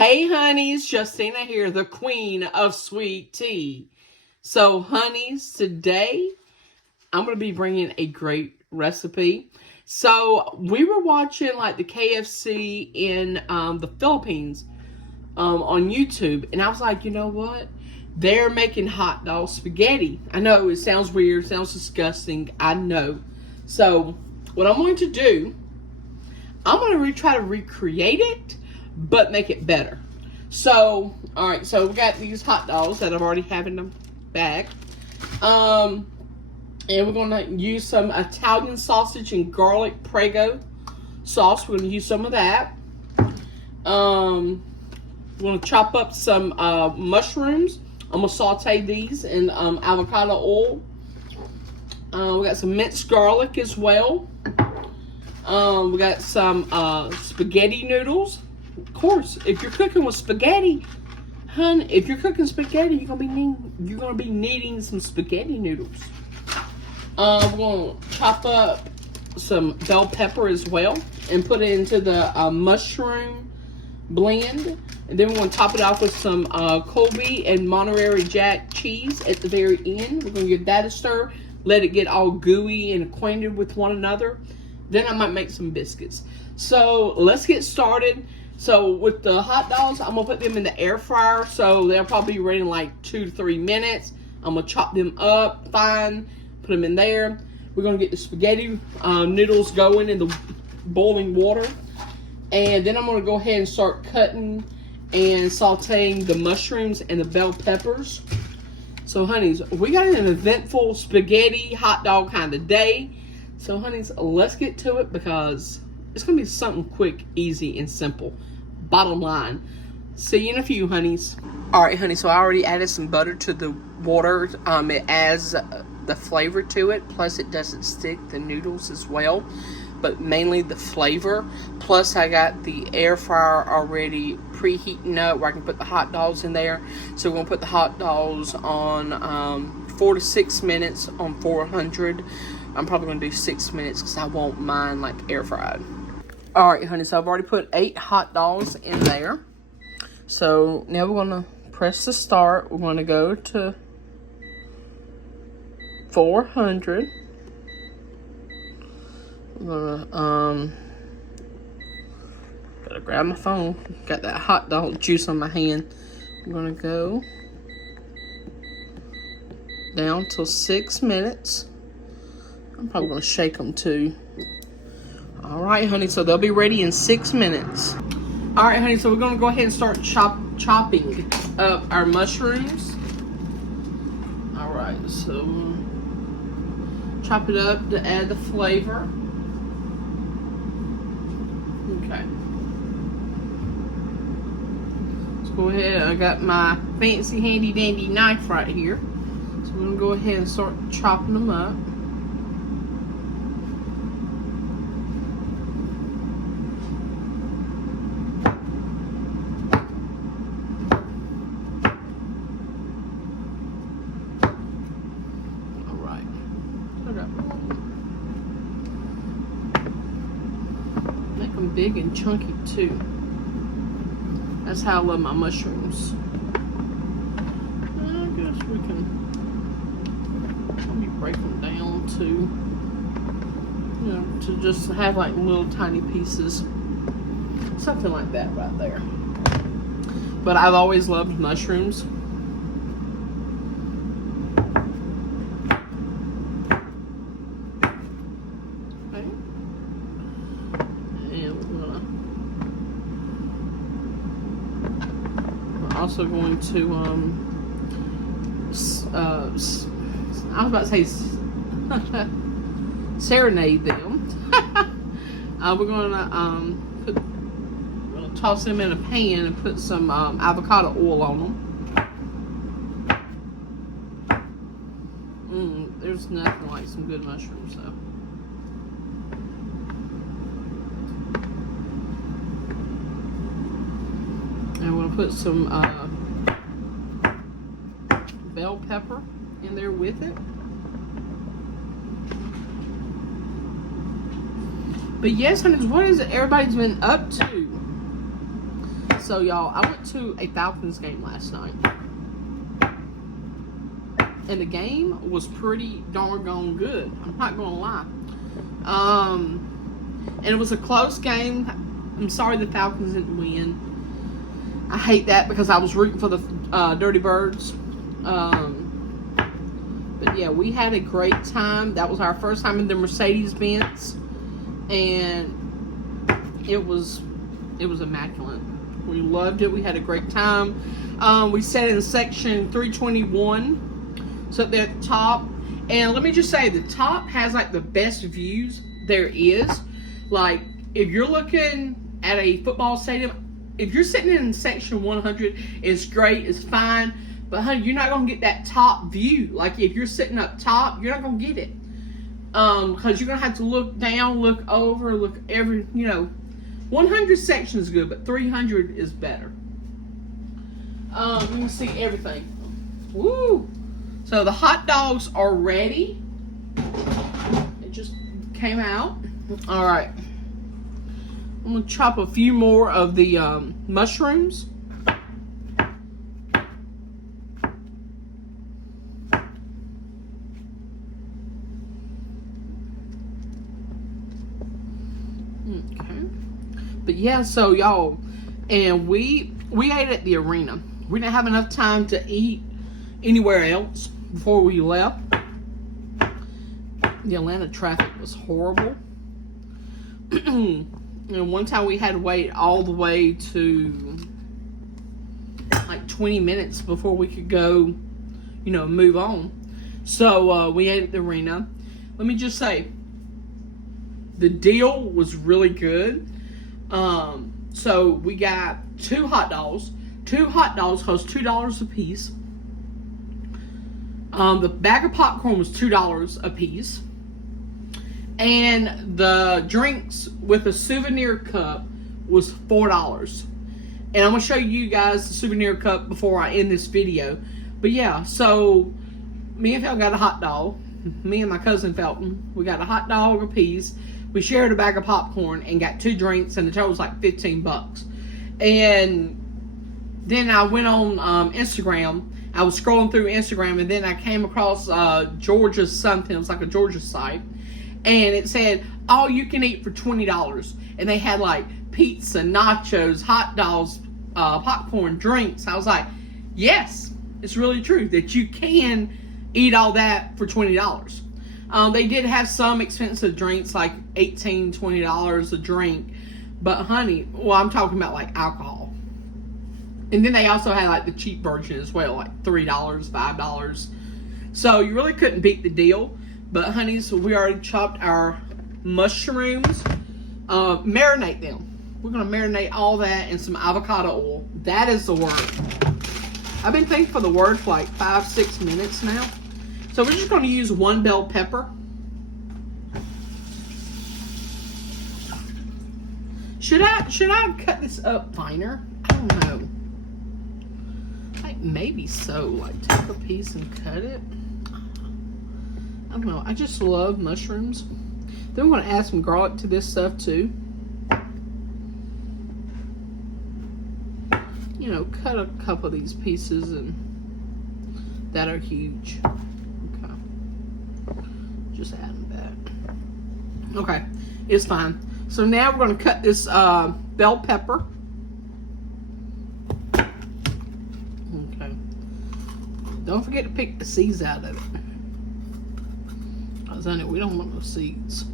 Hey honeys, Justina here, the queen of sweet tea. So honeys, today I'm going to be bringing a great recipe. So we were watching like the KFC in the Philippines on YouTube. And I was like, you know what? They're making hot dog spaghetti. I know it sounds weird, sounds disgusting. I know. So what I'm going to do, I'm going to try to recreate it, but make it better. So, alright, so we got these hot dogs that I've already have in the bag. And we're going to use some Italian sausage and garlic Prego sauce. We're going to use some of that. We're going to chop up some mushrooms. I'm going to saute these in avocado oil. We got some minced garlic as well. We got some spaghetti noodles. Of course, if you're cooking with spaghetti, hun, if you're cooking spaghetti, you're gonna be needing some spaghetti noodles. We're gonna chop up some bell pepper as well and put it into the mushroom blend, and then we're gonna top it off with some Colby and Monterey Jack cheese at the very end. We're gonna give that a stir, let it get all gooey and acquainted with one another. Then I might make some biscuits. So let's get started. So with the hot dogs, I'm going to put them in the air fryer. So they'll probably be ready in like 2 to 3 minutes. I'm going to chop them up fine, put them in there. We're going to get the spaghetti noodles going in the boiling water. And then I'm going to go ahead and start cutting and sauteing the mushrooms and the bell peppers. So honeys, we got an eventful spaghetti hot dog kind of day. So honeys, let's get to it because it's going to be something quick, easy, and simple. Bottom line. See you in a few, honeys. Alright, honey, so I already added some butter to the water. It adds the flavor to it. Plus, it doesn't stick the noodles as well. But mainly the flavor. Plus, I got the air fryer already preheating up where I can put the hot dogs in there. So, we're going to put the hot dogs on 4 to 6 minutes on 400. I'm probably going to do 6 minutes because I won't mind like air fried. Alright, honey, so I've already put 8 hot dogs in there. So now we're going to press the start. We're going to go to 400. I'm going to, gotta grab my phone. Got that hot dog juice on my hand. I'm going to go down till 6 minutes. I'm probably going to shake them too. Alright, honey, so they'll be ready in 6 minutes. Alright, honey, so we're going to go ahead and start chopping up our mushrooms. Alright, so chop it up to add the flavor. Okay. Let's go ahead. I got my fancy handy dandy knife right here. So we're going to go ahead and start chopping them up. Make them big and chunky too. That's how I love my mushrooms. I guess we can maybe break them down too. You know, to just have like little tiny pieces. Something like that right there. But I've always loved mushrooms. Also going to I was about to say serenade them. We're gonna toss them in a pan and put some avocado oil on them. There's nothing like some good mushrooms though. I'm going to put some bell pepper in there with it. But yes, honey, what is it everybody's been up to? So y'all, I went to a Falcons game last night. And the game was pretty doggone good. I'm not gonna lie. And it was a close game. I'm sorry the Falcons didn't win. I hate that because I was rooting for the Dirty Birds. But yeah, we had a great time. That was our first time in the Mercedes-Benz. And it was immaculate. We loved it. We had a great time. We sat in section 321. So up there at the top. And let me just say, the top has like the best views there is. Like, if you're looking at a football stadium, if you're sitting in section 100, it's great, it's fine. But honey, you're not going to get that top view. Like, if you're sitting up top, you're not going to get it. Because you're going to have to look down, look over, look every, 100 section is good, but 300 is better. You can see everything. Woo! So the hot dogs are ready. It just came out. All right. I'm going to chop a few more of the mushrooms. Okay. But yeah, so y'all, and we ate at the arena. We didn't have enough time to eat anywhere else before we left. The Atlanta traffic was horrible. And one time we had to wait all the way to like 20 minutes before we could go, move on. So we ate at the arena. Let me just say, the deal was really good. So we got 2 hot dogs. 2 hot dogs cost $2 a piece. The bag of popcorn was $2 a piece. And the drinks with a souvenir cup was $4. And I'm going to show you guys the souvenir cup before I end this video. But yeah, so me and Phil got a hot dog. Me and my cousin Felton, we got a hot dog a piece. We shared a bag of popcorn and got 2 drinks, and the total was like $15. And then I went on Instagram. I was scrolling through Instagram, and then I came across Georgia's something. It was like a Georgia site. And it said, all you can eat for $20. And they had like pizza, nachos, hot dogs, popcorn, drinks. I was like, yes, it's really true that you can eat all that for $20. They did have some expensive drinks, like $18, $20 a drink. But honey, well, I'm talking about like alcohol. And then they also had like the cheap version as well, like $3, $5. So you really couldn't beat the deal. But honey, so we already chopped our mushrooms. Marinate them. We're going to marinate all that in some avocado oil. That is the word. I've been thinking for the word for like 5-6 minutes now. So we're just going to use 1 bell pepper. Should I cut this up finer? I don't know. Like maybe so. Like take a piece and cut it. I don't know. I just love mushrooms. Then I'm going to add some garlic to this stuff too. Cut a couple of these pieces and that are huge. Okay. Just add them back. Okay. It's fine. So now we're going to cut this bell pepper. Okay. Don't forget to pick the seeds out of it. Because honey, we don't want no seeds.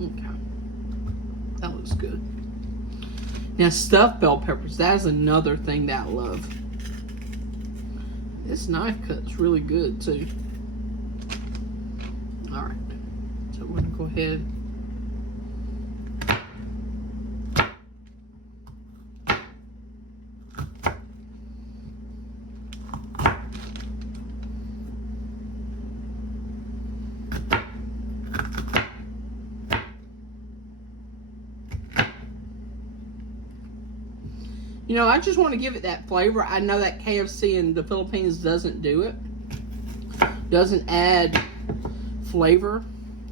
Okay. That looks good. Now stuffed bell peppers, that is another thing that I love. This knife cut's really good too. Alright. So we're going to go ahead. I just want to give it that flavor. I know that KFC in the Philippines doesn't do it. Doesn't add flavor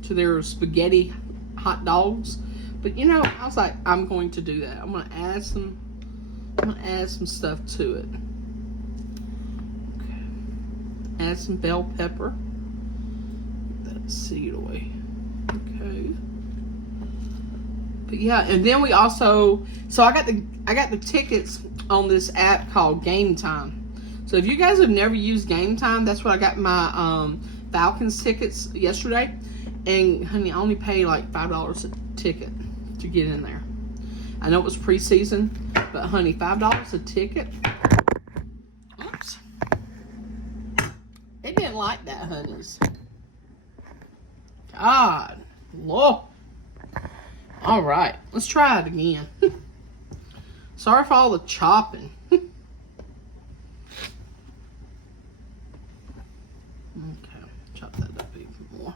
to their spaghetti hot dogs. But you know, I was like, I'm going to do that. I'm gonna add some stuff to it. Okay. Add some bell pepper. Get that seed away. Okay. But yeah, and then we also, so I got the tickets on this app called Game Time. So if you guys have never used Game Time, that's what I got my Falcons tickets yesterday. And honey, I only paid like $5 a ticket to get in there. I know it was preseason, but honey, $5 a ticket. Oops. It didn't like that, honeys. God, Lord. All right, let's try it again. Sorry for all the chopping. Okay, chop that up even more.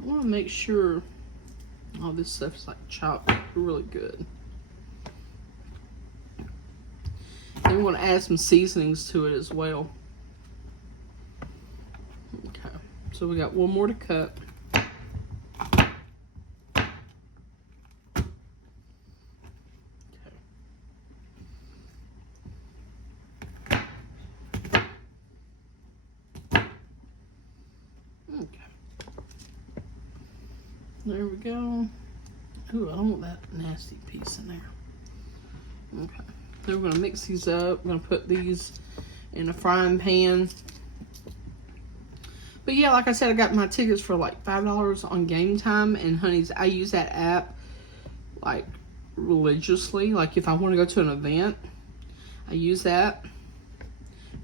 I want to make sure all this stuff's like chopped really good. And we want to add some seasonings to it as well. Okay, so we got one more to cut. There we go. Ooh, I don't want that nasty piece in there. Okay. Then we're going to mix these up. We're going to put these in a frying pan. But yeah, like I said, I got my tickets for like $5 on Game Time. And honeys, I use that app like religiously. Like if I want to go to an event, I use that.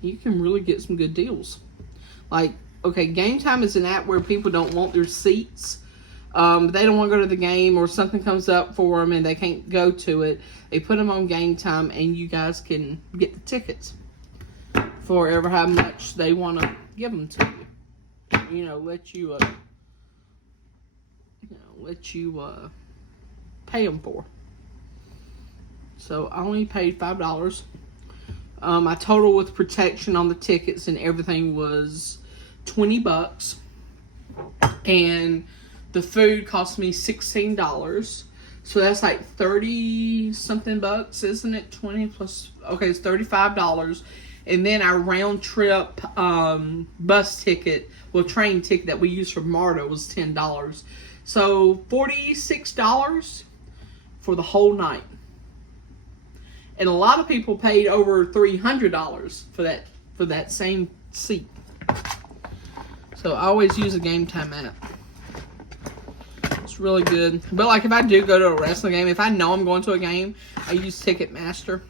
You can really get some good deals. Like, okay, Game Time is an app where people don't want their seats. They don't want to go to the game, or something comes up for them and they can't go to it. They put them on Game Time, and you guys can get the tickets for ever how much they want to give them to you. You know, let you pay them for. So I only paid $5. My total with protection on the tickets and everything was $20, and the food cost me $16. So that's like 30 something bucks, isn't it? 20 plus, okay, it's $35. And then our round trip bus ticket, well, train ticket that we used for MARTA was $10. So $46 for the whole night. And a lot of people paid over $300 for that same seat. So I always use a Game Time app. It's really good. But like if I do go to a wrestling game, if I know I'm going to a game, I use Ticketmaster.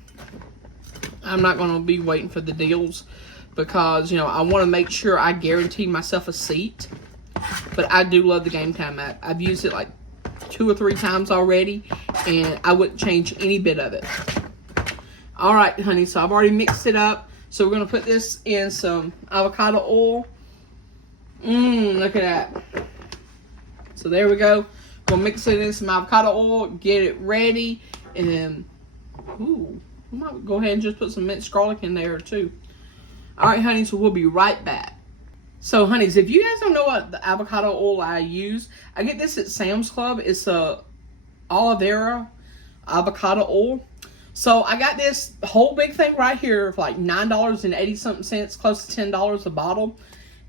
I'm not going to be waiting for the deals because, you know, I want to make sure I guarantee myself a seat. But I do love the Game Time app. I've used it like 2 or 3 times already, and I wouldn't change any bit of it. All right, honey, so I've already mixed it up. So we're going to put this in some avocado oil. Look at that. So there we go. Gonna mix it in some avocado oil, get it ready, and then, ooh, I might go ahead and just put some minced garlic in there too. All right, honey, so we'll be right back. So, honeys, if you guys don't know what the avocado oil I use, I get this at Sam's Club. It's a aloe vera avocado oil. So I got this whole big thing right here for like $9.80 something, close to $10 a bottle.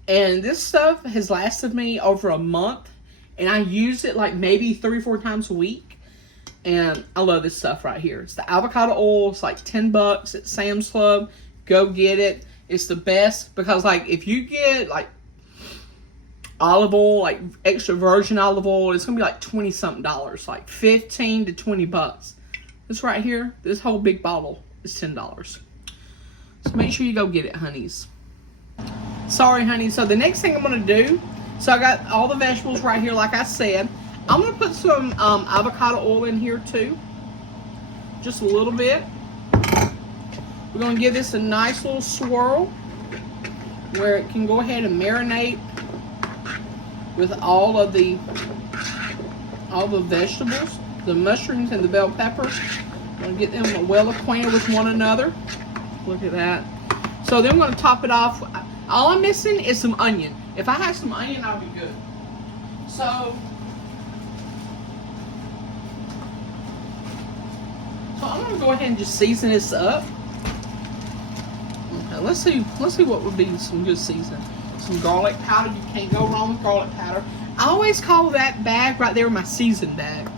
And this stuff has lasted me over a month. And I use it like maybe 3 or 4 times a week. And I love this stuff right here. It's the avocado oil. It's like $10 at Sam's Club. Go get it. It's the best because like if you get like olive oil, like extra virgin olive oil, it's going to be like 20 something dollars. Like 15 to 20 bucks. This right here, this whole big bottle is $10. So make sure you go get it, honeys. Sorry, honey. So the next thing I'm going to do, so I got all the vegetables right here, like I said. I'm going to put some avocado oil in here too. Just a little bit. We're going to give this a nice little swirl where it can go ahead and marinate with all the vegetables, the mushrooms and the bell peppers. I'm going to get them well acquainted with one another. Look at that. So then we're going to top it off. All I'm missing is some onion. If I had some onion, I'll be good. So So I'm gonna go ahead and just season this up. Okay, let's see what would be some good seasoning. Some garlic powder. You can't go wrong with garlic powder. I always call that bag right there my season bag.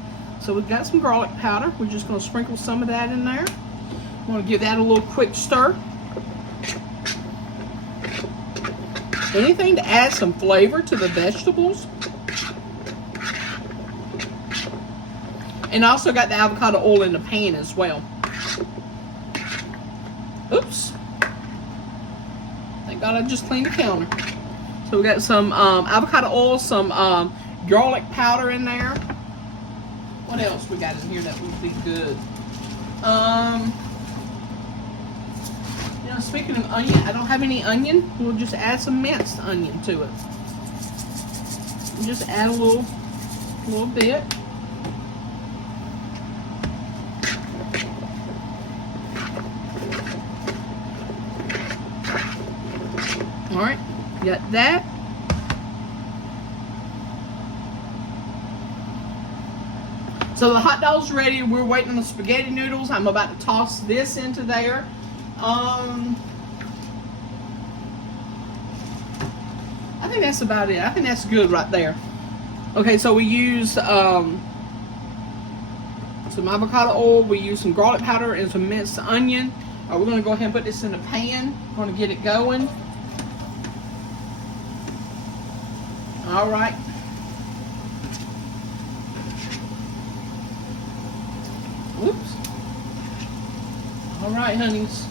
So we've got some garlic powder. We're just gonna sprinkle some of that in there. I'm gonna give that a little quick stir. Anything to add some flavor to the vegetables. And I also got the avocado oil in the pan as well. Oops. Thank God I just cleaned the counter. So we got some avocado oil, some garlic powder in there. What else we got in here that would be good? You know, speaking of onion, I don't have any onion. We'll just add some minced onion to it. Just add a little bit. All right, got that. So the hot dog's ready. We're waiting on the spaghetti noodles. I'm about to toss this into there. I think that's about it. I think that's good right there. Okay, so we use some avocado oil. We use some garlic powder and some minced onion. We're going to go ahead and put this in the pan. We're going to get it going. All right. Whoops. All right, honeys.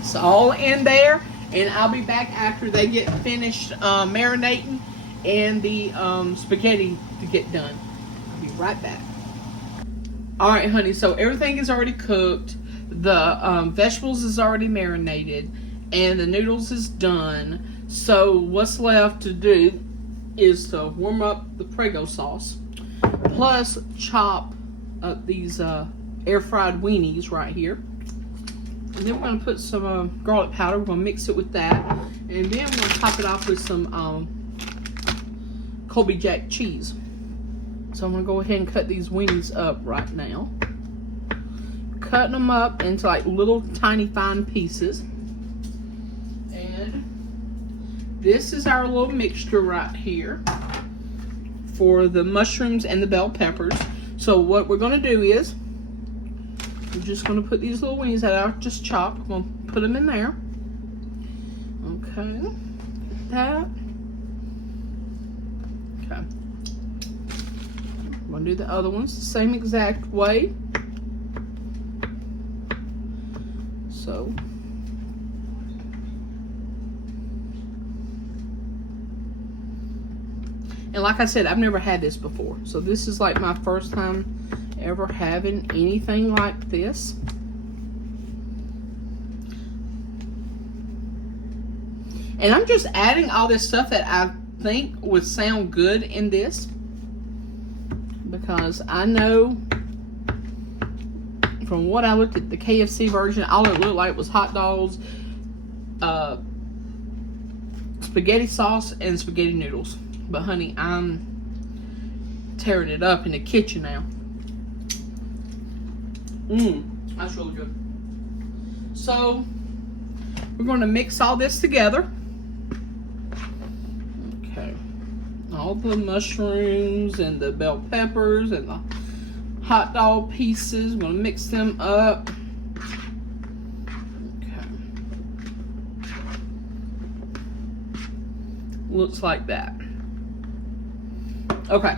It's all in there, and I'll be back after they get finished marinating and the spaghetti to get done. I'll be right back. All right, honey. So everything is already cooked. The vegetables is already marinated, and the noodles is done. So what's left to do is to warm up the Prego sauce, plus chop up these air fried weenies right here. And then we're going to put some garlic powder. We're going to mix it with that. And then we're going to top it off with some Colby Jack cheese. So I'm going to go ahead and cut these weenies up right now. Cutting them up into like little tiny fine pieces. And this is our little mixture right here for the mushrooms and the bell peppers. So what we're going to do is we're just going to put these little weenies that I just chopped. We're going to put them in there. Okay. That. Okay. I'm going to do the other ones the same exact way. So. And like I said, I've never had this before. So this is like my first time ever having anything like this. And I'm just adding all this stuff that I think would sound good in this, because I know from what I looked at the KFC version, all it looked like was hot dogs, spaghetti sauce, and spaghetti noodles. But honey, I'm tearing it up in the kitchen now. That's really good. So we're going to mix all this together. Okay. All the mushrooms and the bell peppers and the hot dog pieces. We're going to mix them up. Okay. Looks like that. Okay.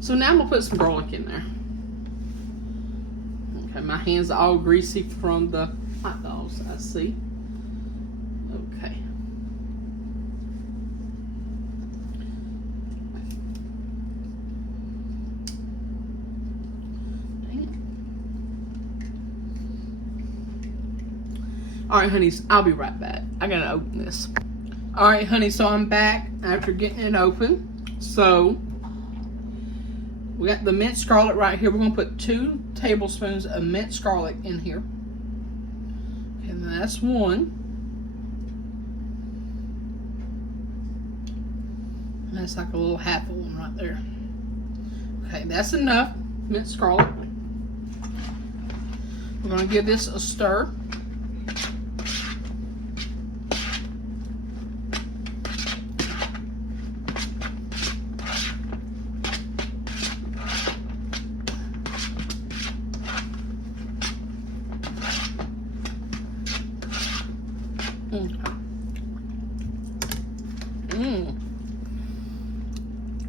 So now I'm going to put some garlic in there. Okay, my hands are all greasy from the hot dogs, I see. Okay. Alright, honeys, I'll be right back. I gotta open this. Alright, honey, so I'm back after getting it open. So we got the minced garlic right here. We're going to put 2 tablespoons of minced garlic in here. And that's 1. And that's like a little half of one right there. Okay, that's enough. minced garlic. We're going to give this a stir.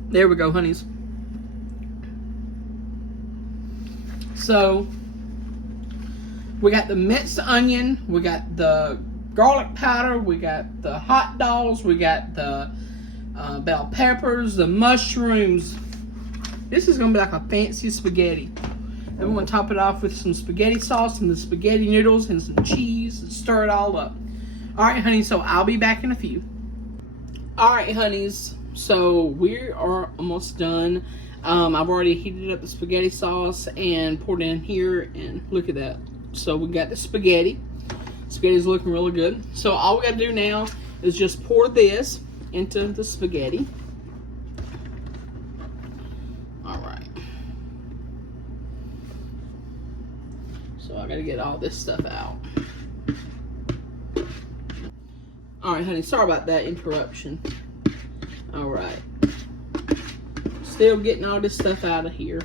There we go, honeys. So we got the minced onion, we got the garlic powder, we got the hot dogs, we got the bell peppers, the mushrooms. This is gonna be like a fancy spaghetti. Then we're gonna top it off with some spaghetti sauce and the spaghetti noodles and some cheese and stir it all up. All right, honey, so I'll be back in a few. All right, honeys, so we are almost done. I've already heated up the spaghetti sauce and poured it in here, and look at that. So we got the spaghetti. Spaghetti's looking really good. So all we gotta do now is just pour this into the spaghetti. All right. So I gotta get all this stuff out. All right, honey, sorry about that interruption. All right. Still getting all this stuff out of here.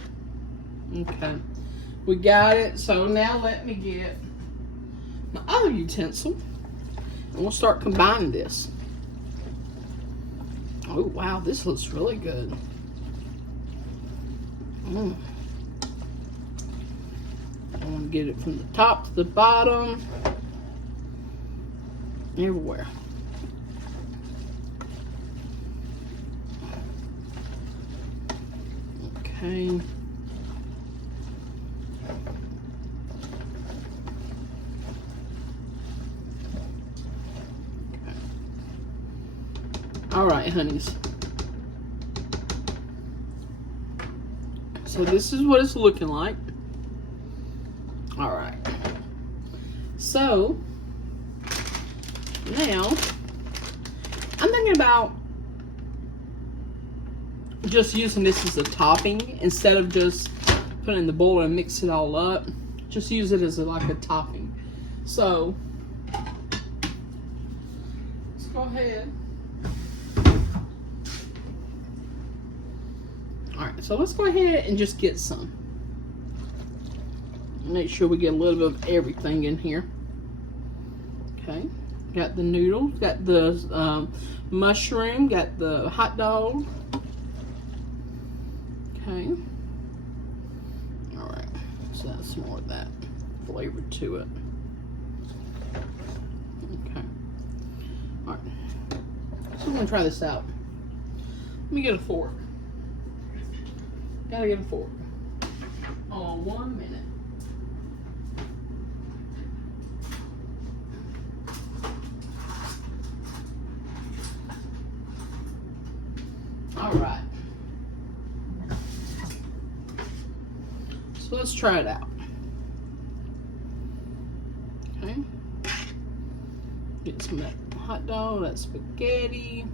Okay. We got it. So now let me get my other utensil. And we'll start combining this. Oh, wow. This looks really good. I want to get it from the top to the bottom. Everywhere. Okay. All right, honeys. So this is what it's looking like. All right. So now I'm thinking about just using this as a topping instead of just putting it in the bowl and mix it all up. Just use it as like a topping. So let's go ahead. All right, so let's go ahead and just get some. Make sure we get a little bit of everything in here. Okay, got the noodles, got the mushroom, got the hot dog. Okay. All right. So that's more of that flavor to it. Okay. All right. So we're gonna try this out. Let me get a fork. Gotta get a fork. Hold on 1 minute. All right. So let's try it out. Okay. Get some of that hot dog, that spaghetti.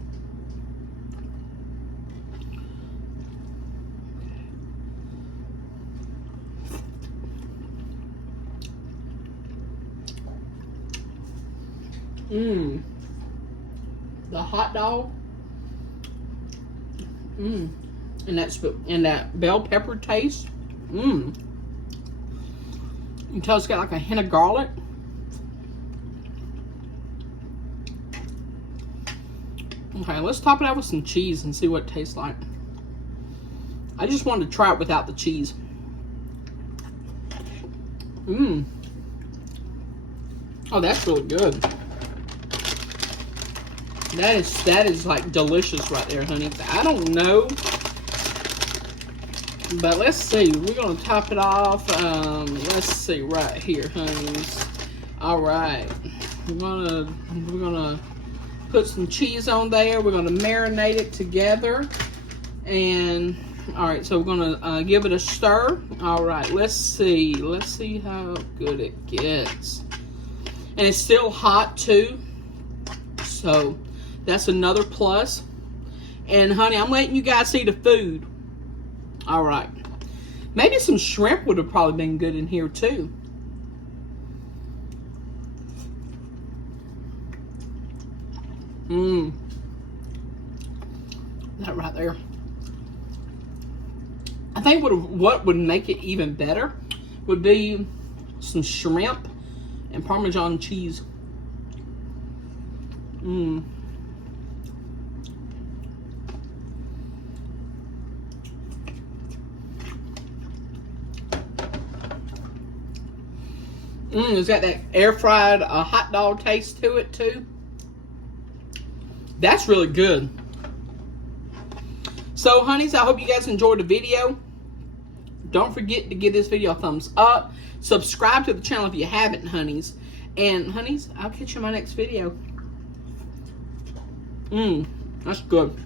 The hot dog. And that bell pepper taste. You can tell it's got like a hint of garlic. Okay, let's top it out with some cheese and see what it tastes like. I just wanted to try it without the cheese. Oh, that's really good. That is like delicious right there, honey. I don't know, but let's see. We're gonna top it off. Let's see right here, honeys. All right, we're gonna put some cheese on there. We're gonna marinate it together, and all right. So we're gonna give it a stir. All right, let's see how good it gets. And it's still hot too, so that's another plus. And honey, I'm letting you guys see the food. All right, Maybe some shrimp would have probably been good in here too. That right there. I think what would make it even better would be some shrimp and Parmesan cheese. It's got that air fried hot dog taste to it too. That's really good. So, honeys, I hope you guys enjoyed the video. Don't forget to give this video a thumbs up. Subscribe to the channel if you haven't, honeys. And, honeys, I'll catch you in my next video. That's good.